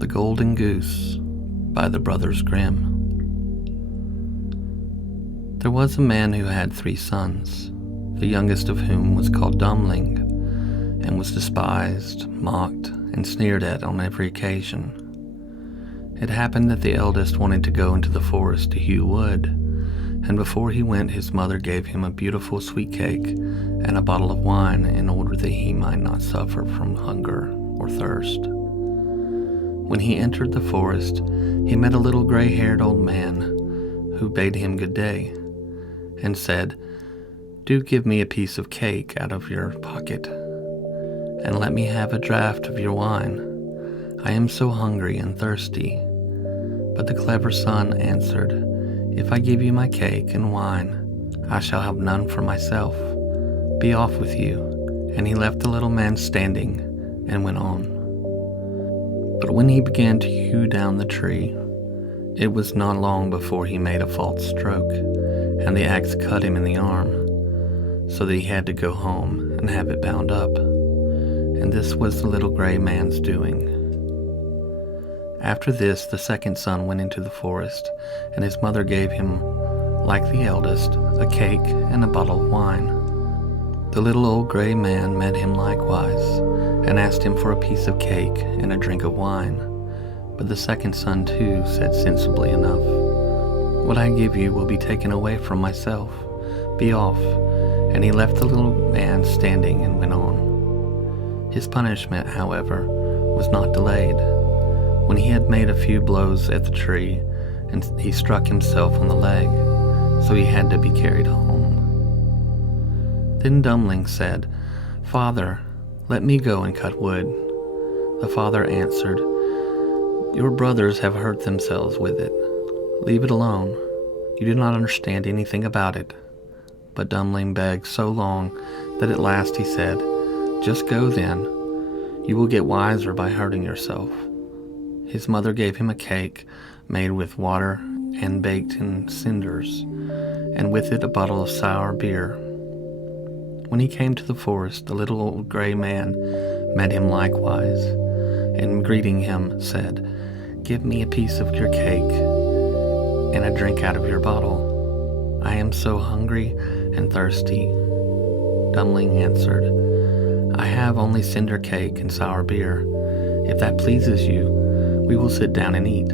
The Golden Goose by the Brothers Grimm. There was a man who had 3 sons, the youngest of whom was called Dummling, and was despised, mocked, and sneered at on every occasion. It happened that the eldest wanted to go into the forest to hew wood, and before he went his mother gave him a beautiful sweet cake and a bottle of wine in order that he might not suffer from hunger or thirst. When he entered the forest, he met a little gray-haired old man who bade him good day and said, "Do give me a piece of cake out of your pocket, and let me have a draught of your wine. I am so hungry and thirsty." But the clever son answered, "If I give you my cake and wine, I shall have none for myself. Be off with you." And he left the little man standing and went on. But when he began to hew down the tree, it was not long before he made a false stroke, and the axe cut him in the arm, so that he had to go home and have it bound up. And this was the little gray man's doing. After this, the second son went into the forest, and his mother gave him, like the eldest, a cake and a bottle of wine. The little old gray man met him likewise, and asked him for a piece of cake and a drink of wine. But the second son too said sensibly enough, "What I give you will be taken away from myself. Be off." And he left the little man standing and went on. His punishment, however, was not delayed. When he had made a few blows at the tree, and he struck himself on the leg, so he had to be carried home. Then Dummling said, "Father, let me go and cut wood." The father answered, "Your brothers have hurt themselves with it. Leave it alone. You do not understand anything about it." But Dummling begged so long that at last he said, "Just go then. You will get wiser by hurting yourself." His mother gave him a cake made with water and baked in cinders, and with it a bottle of sour beer. When he came to the forest, the little old gray man met him likewise, and greeting him said, "Give me a piece of your cake and a drink out of your bottle. I am so hungry and thirsty." Dummling answered, "I have only cinder cake and sour beer. If that pleases you, we will sit down and eat."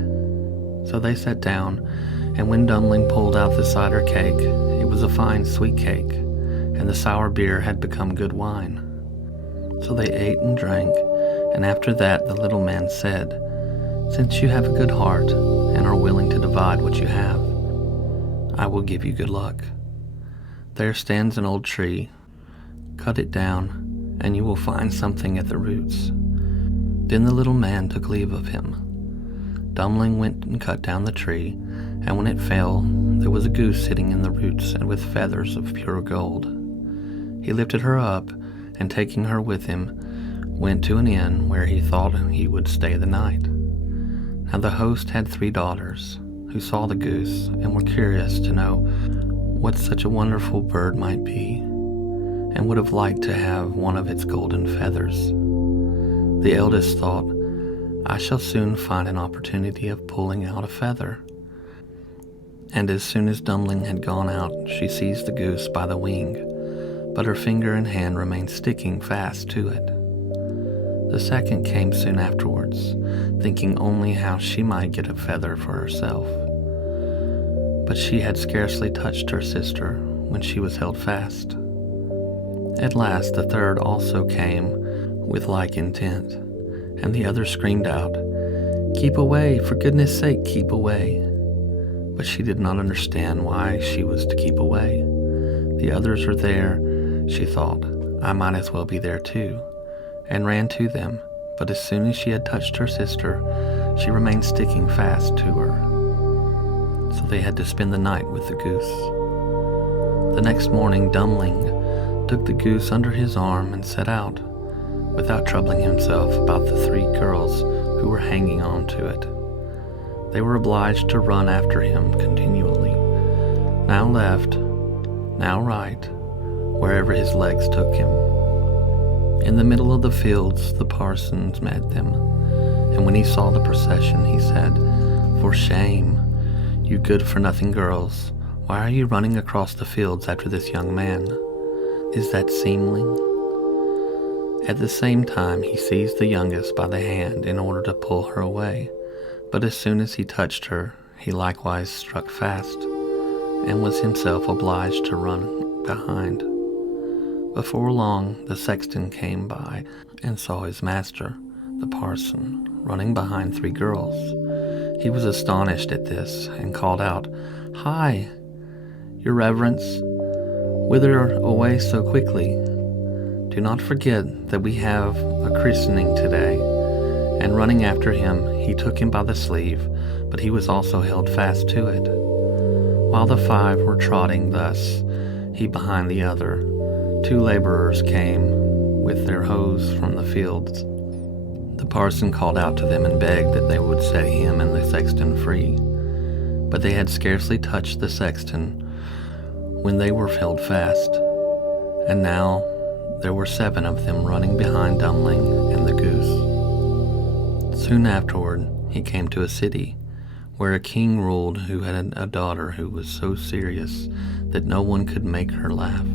So they sat down, and when Dummling pulled out the cider cake, it was a fine sweet cake, and the sour beer had become good wine. So they ate and drank, and after that the little man said, "Since you have a good heart and are willing to divide what you have, I will give you good luck. There stands an old tree. Cut it down, and you will find something at the roots." Then the little man took leave of him. Dummling went and cut down the tree, and when it fell, there was a goose sitting in the roots and with feathers of pure gold. He lifted her up, and taking her with him, went to an inn where he thought he would stay the night. Now the host had 3 daughters, who saw the goose and were curious to know what such a wonderful bird might be, and would have liked to have one of its golden feathers. The eldest thought, "I shall soon find an opportunity of pulling out a feather." And as soon as Dummling had gone out, she seized the goose by the wing, but her finger and hand remained sticking fast to it. The second came soon afterwards, thinking only how she might get a feather for herself. But she had scarcely touched her sister when she was held fast. At last the third also came with like intent, and the other screamed out, "Keep away, for goodness sake, keep away." But she did not understand why she was to keep away. The others were there, she thought, "I might as well be there too," and ran to them. But as soon as she had touched her sister, she remained sticking fast to her. So they had to spend the night with the goose. The next morning Dummling took the goose under his arm and set out, without troubling himself about the 3 girls who were hanging on to it. They were obliged to run after him continually, now left, now right, wherever his legs took him. In the middle of the fields the parson met them, and when he saw the procession, he said, "For shame, you good-for-nothing girls. Why are you running across the fields after this young man? Is that seemly?" At the same time, he seized the youngest by the hand in order to pull her away, but as soon as he touched her, he likewise struck fast, and was himself obliged to run behind. Before long, the sexton came by and saw his master, the parson, running behind 3 girls. He was astonished at this, and called out, "Hi, your reverence, whither away so quickly? Do not forget that we have a christening today." And running after him, he took him by the sleeve, but he was also held fast to it. While the 5 were trotting thus, he behind the other, 2 laborers came with their hoes from the fields. The parson called out to them and begged that they would set him and the sexton free. But they had scarcely touched the sexton when they were held fast. And now there were 7 of them running behind Dummling and the goose. Soon afterward he came to a city where a king ruled who had a daughter who was so serious that no one could make her laugh.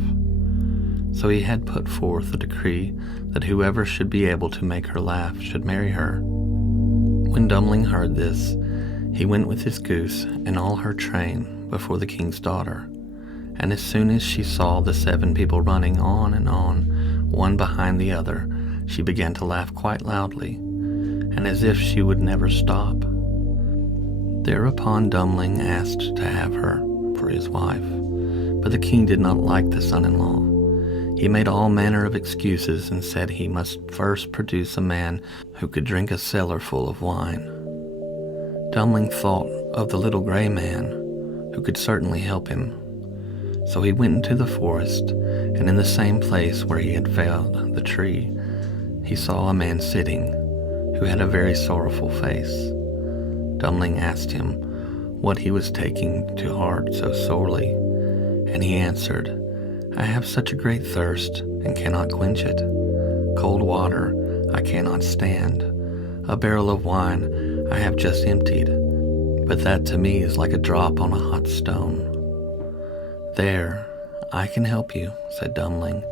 So he had put forth a decree that whoever should be able to make her laugh should marry her. When Dummling heard this, he went with his goose and all her train before the king's daughter. And as soon as she saw the 7 people running on and on, one behind the other, she began to laugh quite loudly, and as if she would never stop. Thereupon Dummling asked to have her for his wife, but the king did not like the son-in-law. He made all manner of excuses and said he must first produce a man who could drink a cellar full of wine. Dummling thought of the little gray man, who could certainly help him. So he went into the forest, and in the same place where he had felled the tree, he saw a man sitting, who had a very sorrowful face. Dummling asked him what he was taking to heart so sorely, and he answered, "I have such a great thirst, and cannot quench it. Cold water I cannot stand. A barrel of wine I have just emptied, but that to me is like a drop on a hot stone." "There, I can help you," said Dummling.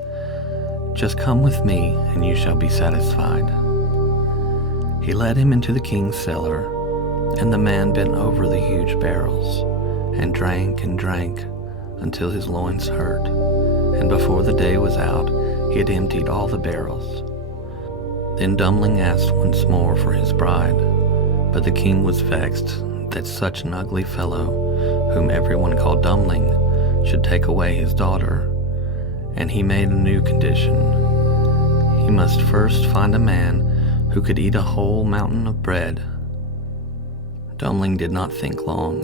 "Just come with me, and you shall be satisfied." He led him into the king's cellar, and the man bent over the huge barrels, and drank until his loins hurt, and before the day was out, he had emptied all the barrels. Then Dummling asked once more for his bride, but the king was vexed that such an ugly fellow, whom everyone called Dummling, should take away his daughter, and he made a new condition. He must first find a man who could eat a whole mountain of bread. Dummling did not think long,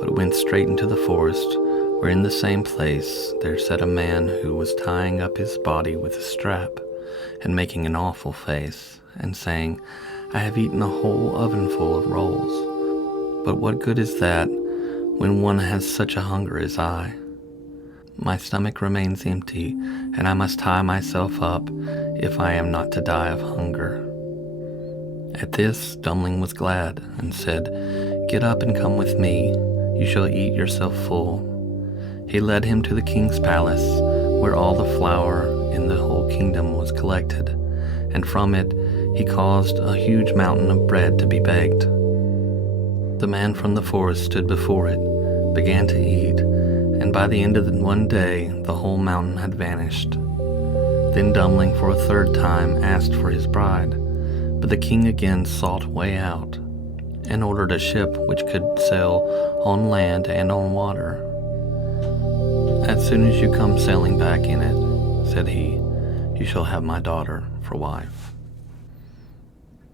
but went straight into the forest, where in the same place there sat a man who was tying up his body with a strap, and making an awful face, and saying, "I have eaten a whole ovenful of rolls. But what good is that when one has such a hunger as I? My stomach remains empty, and I must tie myself up if I am not to die of hunger." At this Dummling was glad, and said, "Get up and come with me. You shall eat yourself full." He led him to the king's palace, where all the flour in the whole kingdom was collected, and from it he caused a huge mountain of bread to be baked. The man from the forest stood before it, began to eat, and by the end of one day the whole mountain had vanished. Then Dummling for a 3rd time asked for his bride, but the king again sought way out, and ordered a ship which could sail on land and on water. "As soon as you come sailing back in it," said he, "you shall have my daughter for wife."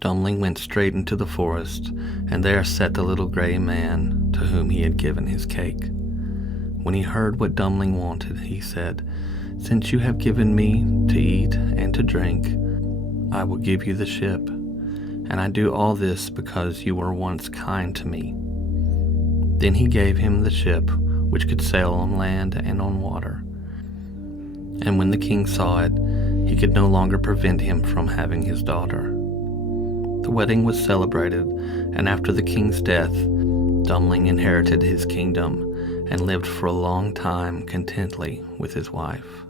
Dummling went straight into the forest, and there sat the little gray man to whom he had given his cake. When he heard what Dummling wanted, he said, "Since you have given me to eat and to drink, I will give you the ship, and I do all this because you were once kind to me." Then he gave him the ship, which could sail on land and on water. And when the king saw it, he could no longer prevent him from having his daughter. The wedding was celebrated, and after the king's death, Dummling inherited his kingdom and lived for a long time contently with his wife.